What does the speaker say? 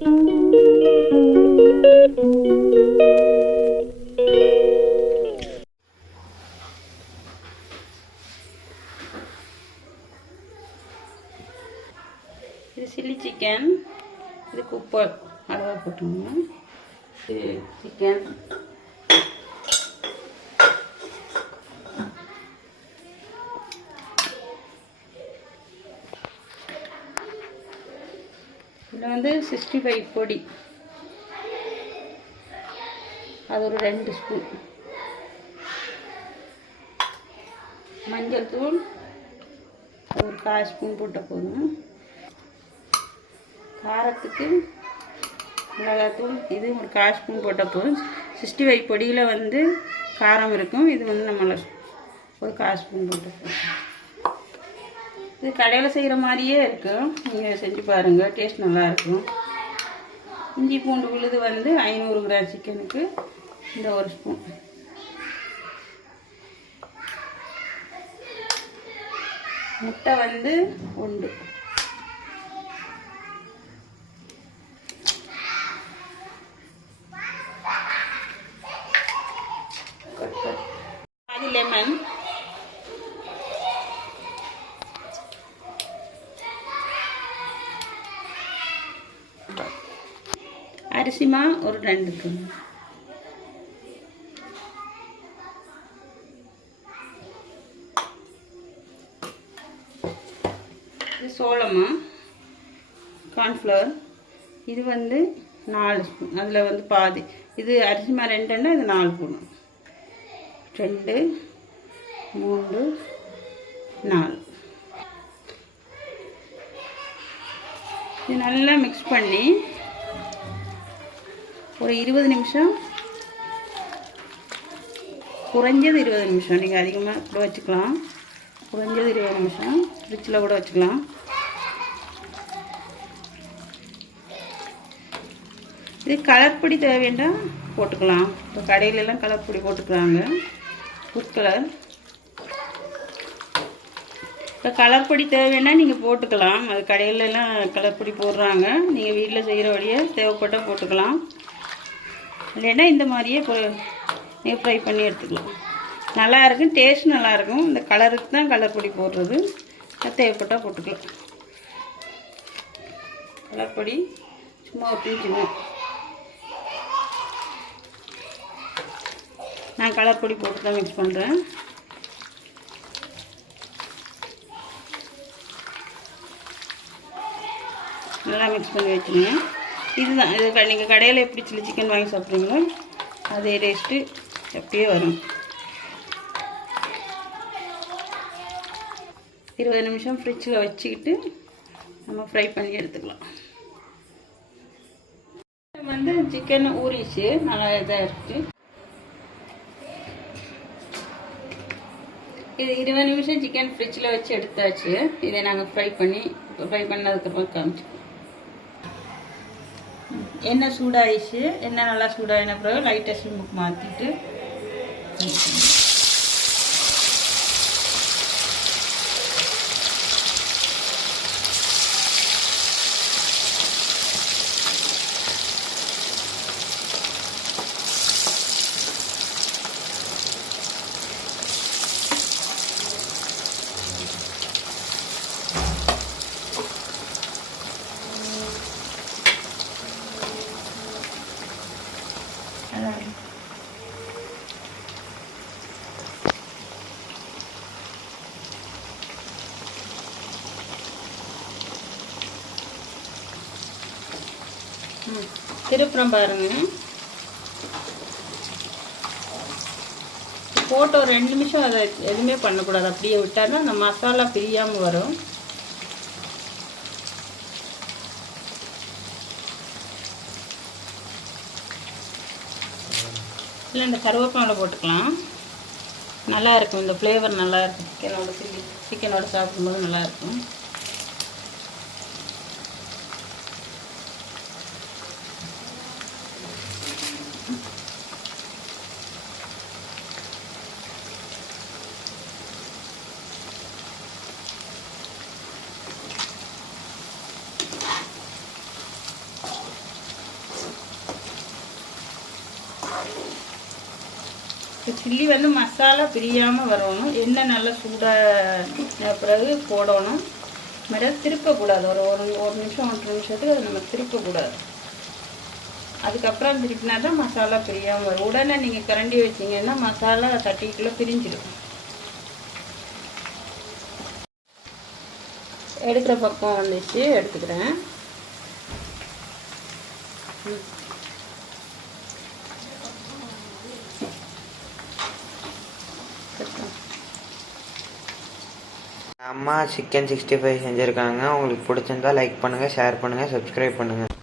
இது chilli chicken. இதுக்கு உப்பு அளவாக போட்டுக்கோங்க. இது சிக்கன். இதில் வந்து 65 பொடி, அது ஒரு 2 ஸ்பூன். மஞ்சள் தூள் அது ஒரு 1/4 ஸ்பூன் போட்டால் போதும். காரத்துக்கு மிளகாத்தூள் இது ஒரு 1/4 ஸ்பூன் போட்டால் போதும். 65 பொடியில் வந்து காரம் இருக்கும். இது வந்து நம்மளை ஒரு 1/4 ஸ்பூன் போட்டால் போதும். இது கடையில் செய்கிற மாதிரியே இருக்கும். நீங்கள் செஞ்சு பாருங்கள், டேஸ்ட் நல்லாயிருக்கும். இஞ்சி பூண்டு விழுது வந்து 500 கிராம் சிக்கனுக்கு இந்த ஒரு ஸ்பூன். முட்டை வந்து 1. பாதி லெமன். அரிசிமா ஒரு 2 ஸ்பூன். இது சோளமா கார்ன்ஃப்ளவர். இது வந்து 4 ஸ்பூன். அதில் வந்து பாதி. இது அரிசிமா 2ன்னா இது 4 ஸ்பூன். 2 3 4. இது நல்லா மிக்ஸ் பண்ணி ஒரு 20 நிமிஷம், குறைஞ்சது 20 நிமிஷம், நீங்கள் அதிகமாக கூட வச்சுக்கலாம். குறைஞ்சது 20 நிமிஷம் ஃப்ரிட்ஜில் கூட வச்சுக்கலாம். இது கலர் பொடி தேவைன்னா போட்டுக்கலாம். இப்போ கடையிலெல்லாம் கலர் பொடி போட்டுக்கிறாங்க, ஃபுட் கலர். இப்போ கலர் பொடி தேவைன்னா நீங்கள் போட்டுக்கலாம். அது கடையிலெல்லாம் கலர் பொடி போடுறாங்க. நீங்கள் வீட்டில் செய்கிற வழியை தேவைப்பட்டால் போட்டுக்கலாம். இல்லைன்னா இந்த மாதிரியே நீங்கள் ஃப்ரை பண்ணி எடுத்துக்கலாம். நல்லாயிருக்கும், டேஸ்ட் நல்லாயிருக்கும். இந்த கலருக்கு தான் கலர் பொடி போடுறது. அது தேவைப்பட்டால் போட்டுக்கலாம். கலர் பொடி சும்மா ஒரு பிஞ்சுங்க. நான் கலர் பொடி போட்டு தான் மிக்ஸ் பண்ணுறேன். நல்லா மிக்ஸ் பண்ணி வச்சுருங்க. இதுதான் இது நீங்கள் கடையில் எப்படி சில்லி சிக்கன் வாங்கி சாப்பிட்றீங்களோ அதே டேஸ்ட்டு எப்பயே வரும். 20 நிமிஷம் ஃப்ரிட்ஜில் வச்சுக்கிட்டு நம்ம ஃப்ரை பண்ணி எடுத்துக்கலாம். வந்து சிக்கன் ஊறிச்சு, நல்லா இதாக இருக்குது. இது 20 நிமிஷம் சிக்கன் ஃப்ரிட்ஜில் வச்சு எடுத்தாச்சு. இதை நாங்கள் ஃப்ரை பண்ணதுக்கப்புறம் காமிச்சிக்கலாம். எண்ணெய் சூடாயிடுச்சு. எண்ணெய் நல்லா சூடாயின பிறகு லைட்டாக சிம்முக்கு மாற்றிட்டு திருப்புறம் பாருங்க. போட்டு ஒரு 2 நிமிஷம் அதை எதுவுமே பண்ணக்கூடாது. அப்படியே விட்டாருன்னா அந்த மசாலா பிரியாமல் வரும். இல்லை இந்த கருவேப்பிலை போட்டுக்கலாம். நல்லா இருக்கும். இந்த ஃப்ளேவர் நல்லா இருக்கும். சிக்கனோட சாப்பிடும்போது நல்லா இருக்கும். சில்லி வந்து மசாலா பிரியாமல் வரணும். எண்ணெய் நல்லா சூடாக பிறகு போடணும். மேடம் திருப்பக்கூடாது. ஒரு நிமிஷம் 1 நிமிஷத்துக்கு அதை நம்ம திருப்பக்கூடாது. அதுக்கப்புறம் திருப்பினா தான் மசாலா பிரியாமல் வரும். உடனே நீங்கள் கரண்டி வச்சிங்கன்னா மசாலா தட்டிக்குள்ளே பிரிஞ்சிடும். எடுக்கிற பக்கம் வந்துச்சு, எடுத்துக்கிறேன். அம்மா சிக்கன் 65 செஞ்சுருக்காங்க. உங்களுக்கு பிடிச்சிருந்தா லைக் பண்ணுங்கள், ஷேர் பண்ணுங்கள், சப்ஸ்கிரைப் பண்ணுங்கள்.